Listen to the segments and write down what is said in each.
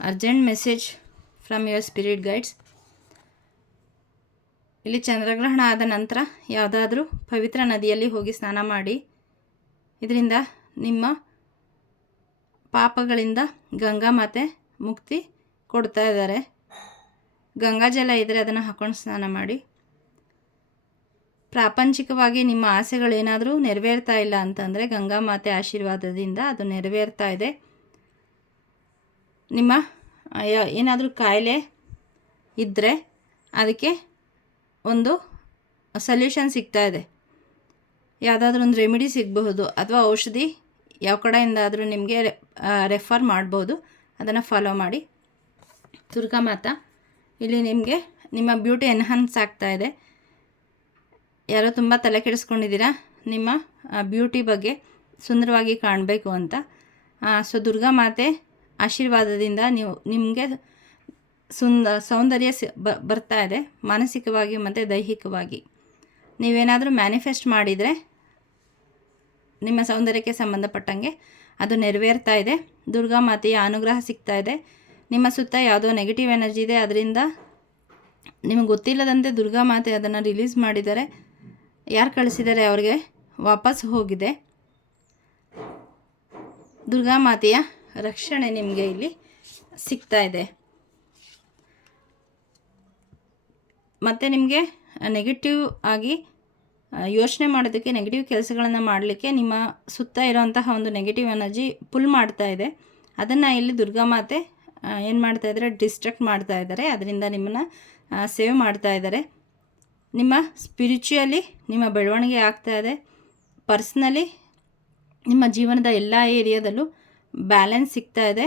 Urgent message from your spirit guides. ಇಲ್ಲಿ ಚಂದ್ರಗ್ರಹಣ ಆದ ನಂತರ ಯಾವುದಾದ್ರೂ ಪವಿತ್ರ ನದಿಯಲ್ಲಿ ಹೋಗಿ ಸ್ನಾನ ಮಾಡಿ. ಇದರಿಂದ ನಿಮ್ಮ ಪಾಪಗಳಿಂದ ಗಂಗಾ ಮಾತೆ ಮುಕ್ತಿ ಕೊಡ್ತಾ ಇದ್ದಾರೆ. ಗಂಗಾಜಲ ಇದ್ದರೆ ಅದನ್ನು ಹಾಕ್ಕೊಂಡು ಸ್ನಾನ ಮಾಡಿ. ಪ್ರಾಪಂಚಿಕವಾಗಿ ನಿಮ್ಮ ಆಸೆಗಳೇನಾದರೂ ನೆರವೇರ್ತಾ ಇಲ್ಲ ಅಂತಂದರೆ ಗಂಗಾ ಮಾತೆ ಆಶೀರ್ವಾದದಿಂದ ಅದು ನೆರವೇರ್ತಾ ಇದೆ. ನಿಮ್ಮ ಏನಾದರೂ ಕಾಯಿಲೆ ಇದ್ದರೆ ಅದಕ್ಕೆ ಒಂದು ಸೊಲ್ಯೂಷನ್ ಸಿಗ್ತಾ ಇದೆ. ಯಾವುದಾದ್ರೂ ಒಂದು ರೆಮಿಡಿ ಸಿಗಬಹುದು ಅಥವಾ ಔಷಧಿ ಯಾವ ಕಡೆಯಿಂದಾದರೂ ನಿಮಗೆ ರೆಫರ್ ಮಾಡ್ಬೋದು. ಅದನ್ನು ಫಾಲೋ ಮಾಡಿ. ದುರ್ಗಾ ಮಾತಾ ಇಲ್ಲಿ ನಿಮಗೆ ನಿಮ್ಮ ಬ್ಯೂಟಿ ಎನ್ಹಾನ್ಸ್ ಆಗ್ತಾ ಇದೆ. ಯಾರೋ ತುಂಬ ತಲೆ ಕೆಡಿಸ್ಕೊಂಡಿದ್ದೀರಾ ನಿಮ್ಮ ಬ್ಯೂಟಿ ಬಗ್ಗೆ ಸುಂದರವಾಗಿ ಕಾಣಬೇಕು ಅಂತ. ಸೊ ದುರ್ಗಾ ಮಾತೆ ಆಶೀರ್ವಾದದಿಂದ ನಿಮಗೆ ಸೌಂದರ್ಯ ಬರ್ತಾ ಇದೆ, ಮಾನಸಿಕವಾಗಿ ಮತ್ತು ದೈಹಿಕವಾಗಿ. ನೀವೇನಾದರೂ ಮ್ಯಾನಿಫೆಸ್ಟ್ ಮಾಡಿದರೆ ನಿಮ್ಮ ಸೌಂದರ್ಯಕ್ಕೆ ಸಂಬಂಧಪಟ್ಟಂಗೆ ಅದು ನೆರವೇರ್ತಾ ಇದೆ. ದುರ್ಗಾ ಮಾತೆಯ ಅನುಗ್ರಹ ಸಿಗ್ತಾ ಇದೆ. ನಿಮ್ಮ ಸುತ್ತ ಯಾವುದೋ ನೆಗೆಟಿವ್ ಎನರ್ಜಿ ಇದೆ, ಅದರಿಂದ ನಿಮಗೆ ಗೊತ್ತಿಲ್ಲದಂತೆ ದುರ್ಗಾ ಮಾತೆ ಅದನ್ನು ರಿಲೀಸ್ ಮಾಡಿದ್ದಾರೆ. ಯಾರು ಕಳಿಸಿದ್ದಾರೆ ಅವ್ರಿಗೆ ವಾಪಸ್ ಹೋಗಿದೆ. ದುರ್ಗಾ ಮಾತೆಯ ರಕ್ಷಣೆ ನಿಮಗೆ ಇಲ್ಲಿ ಸಿಗ್ತಾ ಇದೆ. ಮತ್ತು ನಿಮಗೆ ನೆಗೆಟಿವ್ ಆಗಿ ಯೋಚನೆ ಮಾಡೋದಕ್ಕೆ, ನೆಗೆಟಿವ್ ಕೆಲಸಗಳನ್ನು ಮಾಡಲಿಕ್ಕೆ ನಿಮ್ಮ ಸುತ್ತ ಇರೋಂತಹ ಒಂದು ನೆಗೆಟಿವ್ ಎನರ್ಜಿ ಪುಲ್ ಮಾಡ್ತಾ ಇದೆ. ಅದನ್ನು ಇಲ್ಲಿ ದುರ್ಗಾ ಮಾತೆ ಏನು ಮಾಡ್ತಾ ಇದ್ದಾರೆ, ಡಿಸ್ಟ್ರಾಕ್ಟ್ ಮಾಡ್ತಾ ಇದ್ದಾರೆ. ಅದರಿಂದ ನಿಮ್ಮನ್ನು ಸೇವ್ ಮಾಡ್ತಾ ಇದ್ದಾರೆ. ನಿಮ್ಮ ಸ್ಪಿರಿಚುಯಲಿ ನಿಮ್ಮ ಬೆಳವಣಿಗೆ ಆಗ್ತಾ ಇದೆ. ಪರ್ಸ್ನಲಿ ನಿಮ್ಮ ಜೀವನದ ಎಲ್ಲ ಏರಿಯಾದಲ್ಲೂ ಬ್ಯಾಲೆನ್ಸ್ ಸಿಗ್ತಾ ಇದೆ.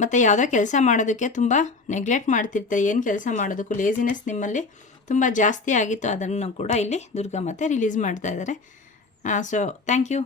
ಮತ್ತು ಯಾವುದೋ ಕೆಲಸ ಮಾಡೋದಕ್ಕೆ ತುಂಬ ನೆಗ್ಲೆಕ್ಟ್ ಮಾಡ್ತಿರ್ತಾರೆ. ಏನು ಕೆಲಸ ಮಾಡೋದಕ್ಕೂ ಲೇಸಿನೆಸ್ ನಿಮ್ಮಲ್ಲಿ ತುಂಬ ಜಾಸ್ತಿ ಆಗಿತ್ತು. ಅದನ್ನು ಕೂಡ ಇಲ್ಲಿ ದುರ್ಗಾ ಮಾತೆ ರಿಲೀಸ್ ಮಾಡ್ತಾ ಇದ್ದಾರೆ. So thank you.